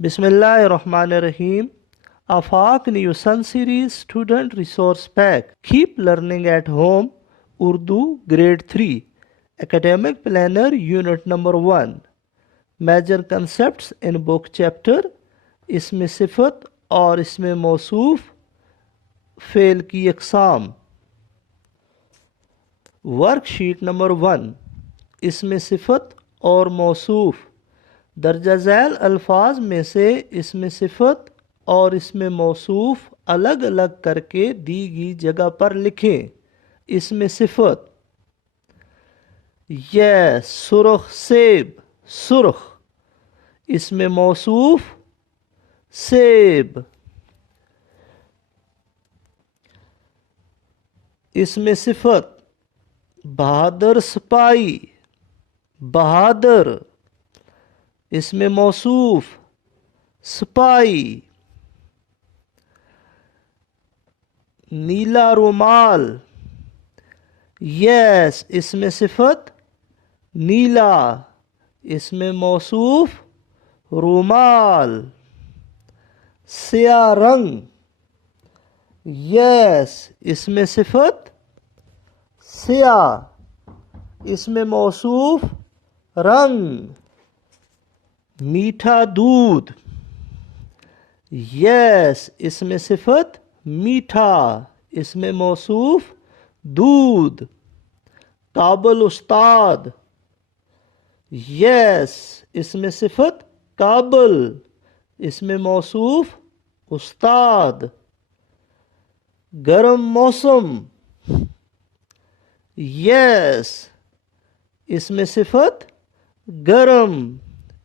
Bismillahirrahmanirrahim. Afaq New Sun Series Student Resource Pack. Keep learning at home. Urdu Grade 3. Academic Planner Unit Number 1. Major concepts in book chapter. इसमें सिफत और इसमें मौसूफ fail की अक़साम. Worksheet number 1. इसमें सिफत और मौसूफ. दर्जा झैल अल्फाज में से इसमें सिफत और इसमें मौसूफ अलग अलग करके दी गई जगह पर लिखें. इसमें सिफत ये सुरख सेब सुरख. इसमें मौसूफ सेब. इसमें सिफत बहादुर सिपाही बहादुर. इसमें मौसूफ सिपाही. नीला रुमाल यस. इसमें सिफत नीला. इसमें मौसूफ रुमाल. स्याह रंग यस. इसमें सिफत स्याह. इसमें मौसूफ रंग. मीठा दूध यस. इसमें सिफत मीठा. इसमें मौसूफ दूध. काबल उस्ताद यस. इसमें सिफत काबल. इसमें मौसूफ उस्ताद. गर्म मौसम यस. इसमें सिफत गर्म.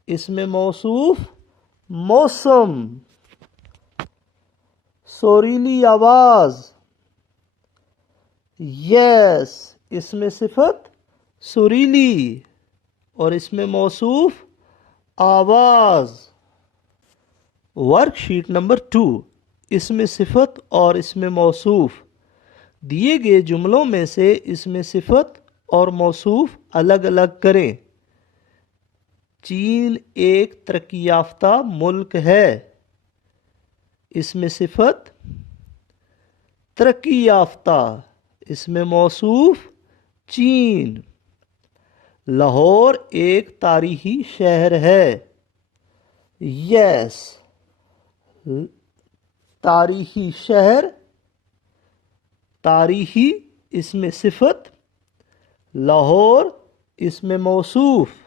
इसमें मौसूफ मौसम. सुरीली आवाज यस. इसमें सिफत सुरीली और इसमें मौसूफ आवाज. Worksheet number 2. इसमें सिफत और इसमें मौसूफ. दिए गए जुमलों में से इसमें सिफत और मौसूफ अलग अलग करें. चीन एक तरक्की याफ्ता मुल्क है. इसमें सिफत तरक्की याफ्ता. इसमें मौसूफ चीन. लाहौर एक तारीखी शहर है. यस. तारीखी शहर तारीखी. इसमें सिफत. लाहौर इसमें मौसूफ.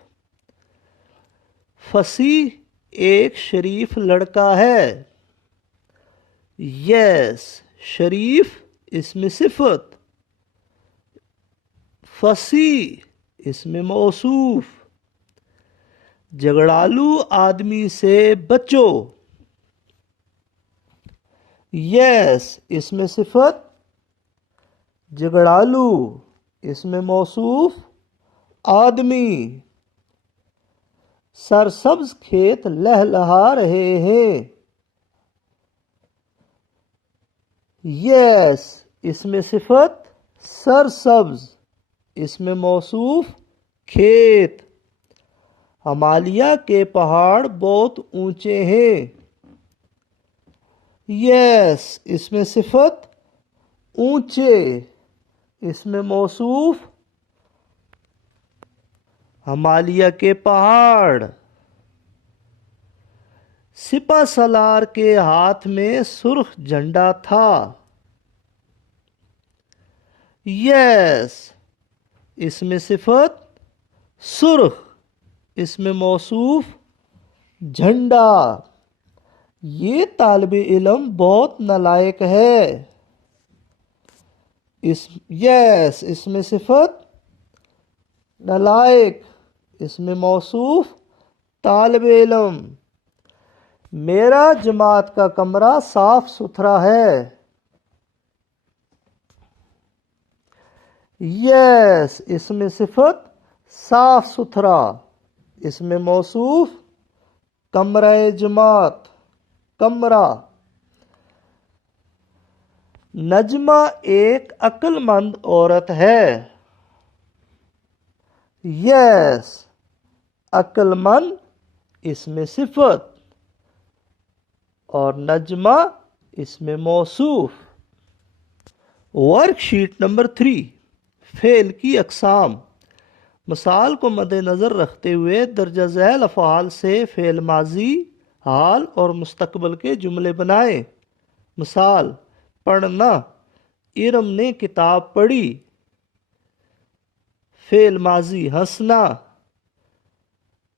फसीह एक शरीफ लड़का है. यस. शरीफ इसमें सिफत. फसीह इसमें मौसूफ. झगड़ालू आदमी से बचो. यस. इसमें सिफत झगड़ालू. इसमें मौसूफ आदमी. सरसब्ज खेत लहलहा रहे हैं. यस. इसमें सिफत सरसब्ज. इसमें मौसूफ खेत. हिमालय के पहाड़ बहुत ऊंचे हैं. यस. इसमें सिफत ऊंचे. इसमें मौसूफ हिमालय के पहाड़. सिपा सलार के हाथ में सुर्ख झंडा था. यस. इसमें सिफत सुर्ख. इसमें मौसूफ झंडा. ये तालिब इल्म बहुत नालायक है. यस. इसमें सिफत नालायक. इसमें मौसूफ तालिब इल्म. मेरा जमात का कमरा साफ सुथरा है. यस. इसमें सिफत साफ सुथरा. इसमें मौसूफ कमरा जमात कमरा. नजमा एक अक्लमंद औरत है. यस. अक्लमंद इसमें सिफत. اور نجمہ اس میں موصوف۔ ورک شیٹ نمبر 3، فعل کی اقسام۔ مثال کو مد نظر رکھتے ہوئے درجہ ذیل افعال سے فعل ماضی، حال اور مستقبل کے جملے بنائیں۔ مثال: پڑھنا، ارم نے کتاب پڑھی۔ فعل ماضی: ہنسنا،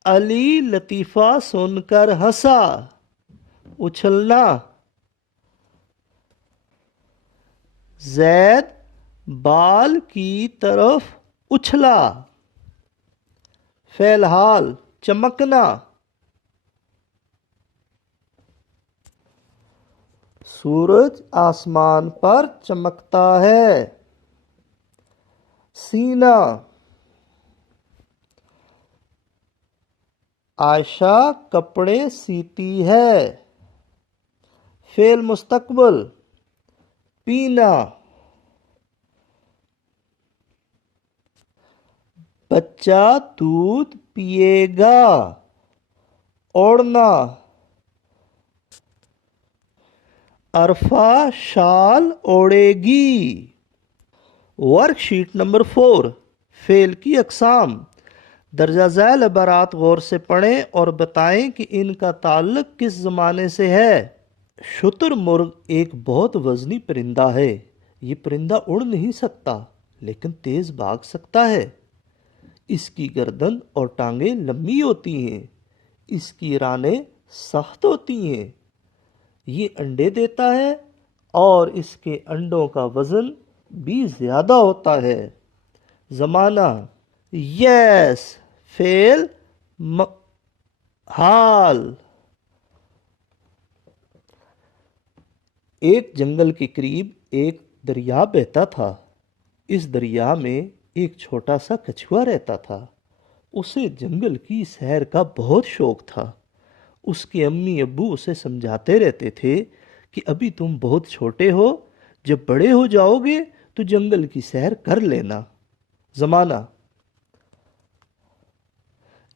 علی لطیفہ سن کر ہنسا۔ اچھلنا، زید بال کی طرف اچھلا۔ فعل حال: چمکنا، سورج آسمان پر چمکتا ہے۔ سینا، عائشہ کپڑے سیتی ہے۔ فعل مستقبل: پینا، بچہ دودھ پیے گا۔ اوڑھنا، عرفہ شال اوڑھے گی۔ ورک شیٹ نمبر 4، فعل کی اقسام۔ درجہ ذیل عبارات غور سے پڑھیں اور بتائیں کہ ان کا تعلق کس زمانے سے ہے۔ شتر مرغ ایک بہت وزنی پرندہ ہے۔ یہ پرندہ اڑ نہیں سکتا لیکن تیز بھاگ سکتا ہے۔ اس کی گردن اور ٹانگیں لمبی ہوتی ہیں۔ اس کی رانیں سخت ہوتی ہیں۔ یہ انڈے دیتا ہے اور اس کے انڈوں کا وزن بھی زیادہ ہوتا ہے۔ زمانہ: یس، فعل حال۔ ایک جنگل کے قریب ایک دریا بہتا تھا۔ اس دریا میں ایک چھوٹا سا کچھوا رہتا تھا۔ اسے جنگل کی سیر کا بہت شوق تھا۔ اس کے امی ابو اسے سمجھاتے رہتے تھے کہ ابھی تم بہت چھوٹے ہو، جب بڑے ہو جاؤ گے تو جنگل کی سیر کر لینا۔ زمانہ: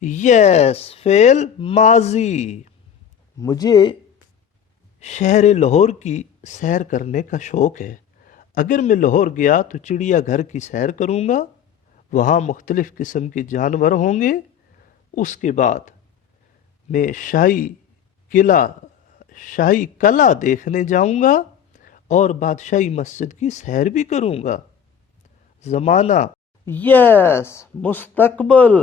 یس، فعل ماضی۔ مجھے شہر لاہور کی سیر کرنے کا شوق ہے۔ اگر میں لاہور گیا تو چڑیا گھر کی سیر کروں گا۔ وہاں مختلف قسم کے جانور ہوں گے۔ اس کے بعد میں شاہی قلعہ دیکھنے جاؤں گا اور بادشاہی مسجد کی سیر بھی کروں گا۔ زمانہ: یس، مستقبل۔